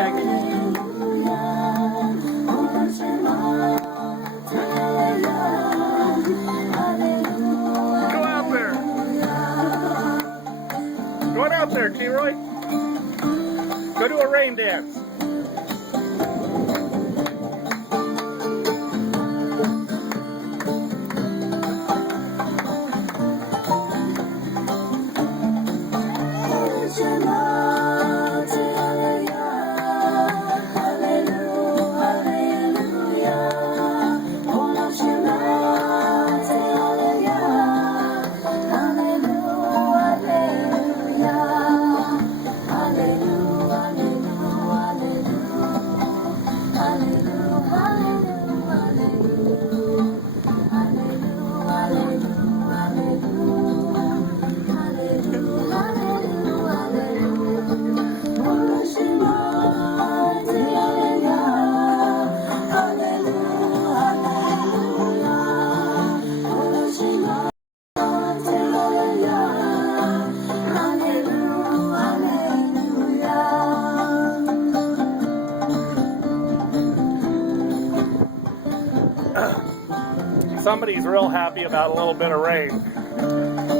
Go on out there, T-Roy. Go do a rain dance. Somebody's real happy about a little bit of rain.